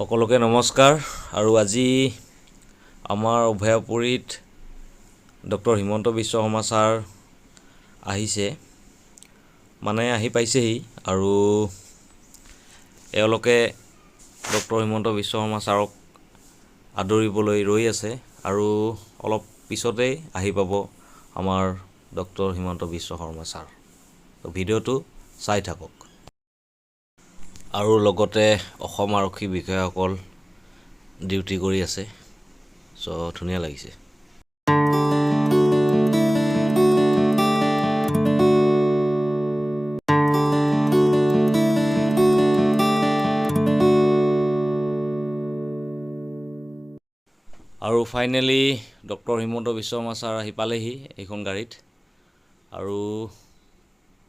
সকলোকে নমস্কাৰ আৰু আজি আমাৰ অভয়াপুৰীত ডক্টৰ হিমন্ত বিশ্ব শৰ্মা ছাৰ আহিছে মানে আহি পাইছেহি আৰু এওঁলোকে ডক্টৰ হিমন্ত বিশ্ব শৰ্মা ছাৰক আদৰিবলৈ ৰৈ আছে আৰু অলপ পিছতেই আহি পাব আমাৰ ডক্টৰ হিমন্ত বিশ্ব শৰ্মা ছাৰ। তো ভিডিঅ'টো চাই থাকক আৰু লগতে অসম আৰক্ষী বিষয়াসকল ডিউটি কৰি আছে সো ধুনীয়া লাগিছে। আৰু finally doctor Himanta Biswa Sarma sir আহি পালেহি এইখন গাড়ীত আৰু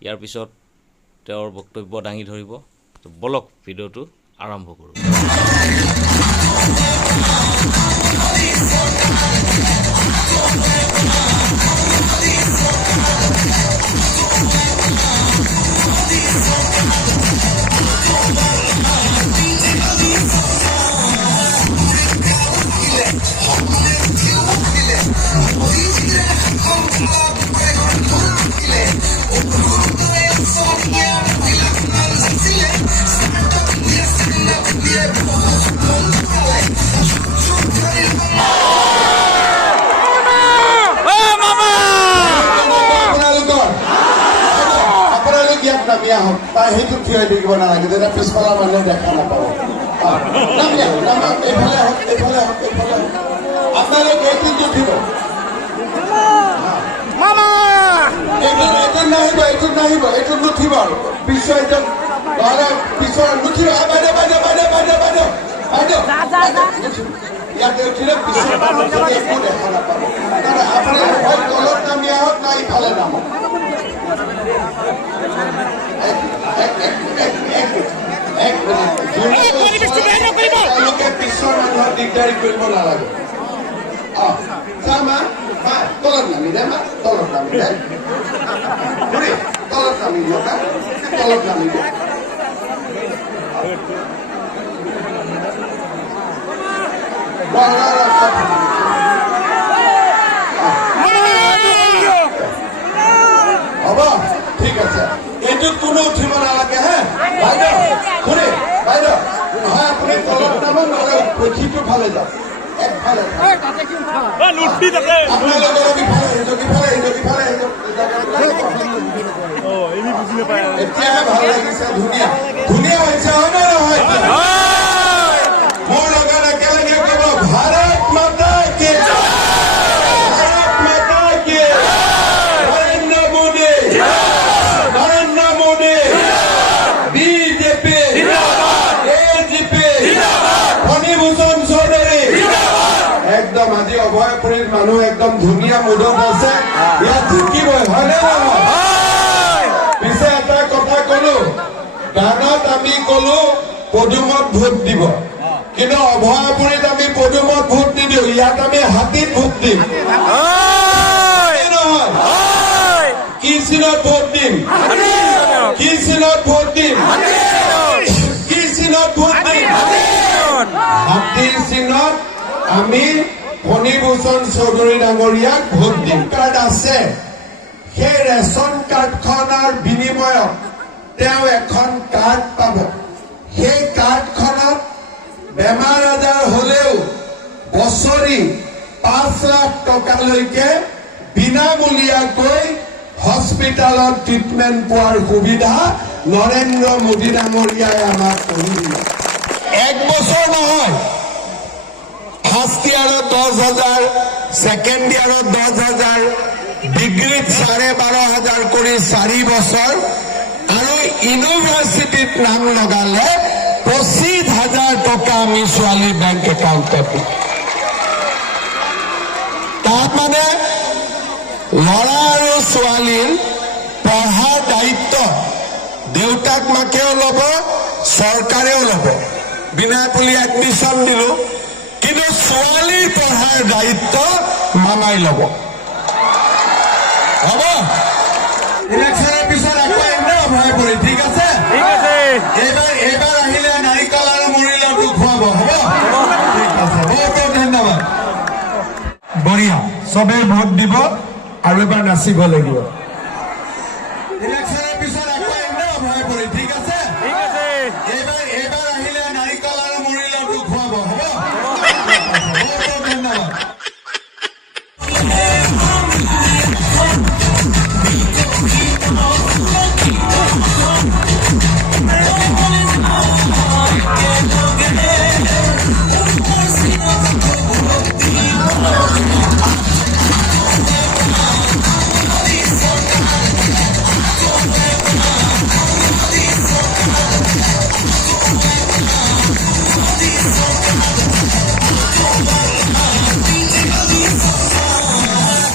ইয়াৰ পিছত তেওঁৰ বক্তব্য দাঙি ধৰিব। তো বলক ভিডিঅ'টো আৰম্ভ কৰোঁ। সেইটো থিয় থাকিব নালাগে, তেতিয়া পিছফালৰ মানুহে দেখা নাপাব। আপোনালোক এইটোত উঠিব, এইটোত নাহিব, এইটোত নাহিব, এইটোত নুঠিব আৰু পিছৰ একদম পিছৰ নুঠিব। বাইদেউ বাইদেউ বাইদেউ বাইদেউ বাইদেউ বাইদেউ ইয়াতে উঠিলে পিছৰ মানুহ একো দেখা নাপাব। আপুনি হয় তলত নামি আহক না ইফালে নামক। পিছৰ মানুহক দিগদাৰি কৰিব নালাগে। তলত নামি দে, তলত নামি দে, তলত নামি দিয়ক, তলত নামি দে। হ'ব ঠিক আছে, এইটোত কোনো উঠিব নালাগে। হে বাইদেউ খুৰী বাইদেউ নহয়, আপুনি তলত নামক, নহ'লে পঠিটো ফালে যাওক, একফালে এতিয়াহে ভাল লাগিছে। ধুনীয়া ধুনীয়া হৈছে, হয় নে নহয়? মোৰ লগত একেলগে ক'ব ভাৰত মাতা কি, ভাৰত মাতা কি, নৰেন্দ্ৰ মোদী, নৰেন্দ্ৰ মোদী, বিজেপি, এজিপি, ফণীভূষণ চৌধুৰী। একদম আজি অভয়াপুৰীৰ মানুহ একদম ধুনীয়া মুডত আছে, ইয়াত জিকিবই, হয়নে নহয়? পিছে এটা কথা কলো, গানত আমি কলো পদুমত ভোট দিব, কিন্তু অভয়াপুৰীত আমি পদুমত ভোট নিদিওঁ, ইয়াত আমি হাতীত ভোট দিম। নহয় কি চিনত ভোট দিম, কি চিনত ভোট দিম, কি চিনত ভোট দিম? হাতীৰ চিনত আমি ফণীভূষণ চৌধুৰী ডাঙৰীয়াক ভোট দিম। কাৰ্ড আছে, সেই ৰেচন কাৰ্ডখনৰ বিনিময়ত তেওঁ এখন কাৰ্ড পাব। সেই কাৰ্ডখনত বেমাৰ আজাৰ হলেও বছৰি 5 লাখ টকালৈকে বিনামূলীয়াকৈ হস্পিটেলত ট্ৰিটমেণ্ট পোৱাৰ সুবিধা নৰেন্দ্ৰ মোদী ডাঙৰীয়াই আমাক কৰি দিলে। 1 বছৰ নহয়, ফাৰ্ষ্ট ইয়াৰত 10,000, ছেকেণ্ড ইয়াৰত 10,000, ডিগ্ৰীত 12,500 কৰি 4 বছৰ, আৰু ইউনিভাৰ্চিটিত নাম লগালে 25,000 টকা আমি ছোৱালী বেংক একাউণ্টত দিম। তাত মানে ল'ৰা আৰু ছোৱালীৰ পঢ়াৰ দায়িত্ব দেউতাক মাকেও ল'ব, চৰকাৰেও ল'ব। বিনামূলীয়া এডমিশ্যন দিলো, কিন্তু ছোৱালীৰ পঢ়াৰ দায়িত্ব মামাই ল'ব। হ'ব, ইলেকশ্যনৰ পিছত আকৌ আহিম ন অভয়াপুৰী, ঠিক আছে? এইবাৰ আহিলে নাৰিকল আৰু মুড়ি লড্ডু দেখুৱাব হ'ব ঠিক আছে বহুত ধন্যবাদ বঢ়িয়া চবেই ভোট দিব আৰু এবাৰ নাচিব লাগিব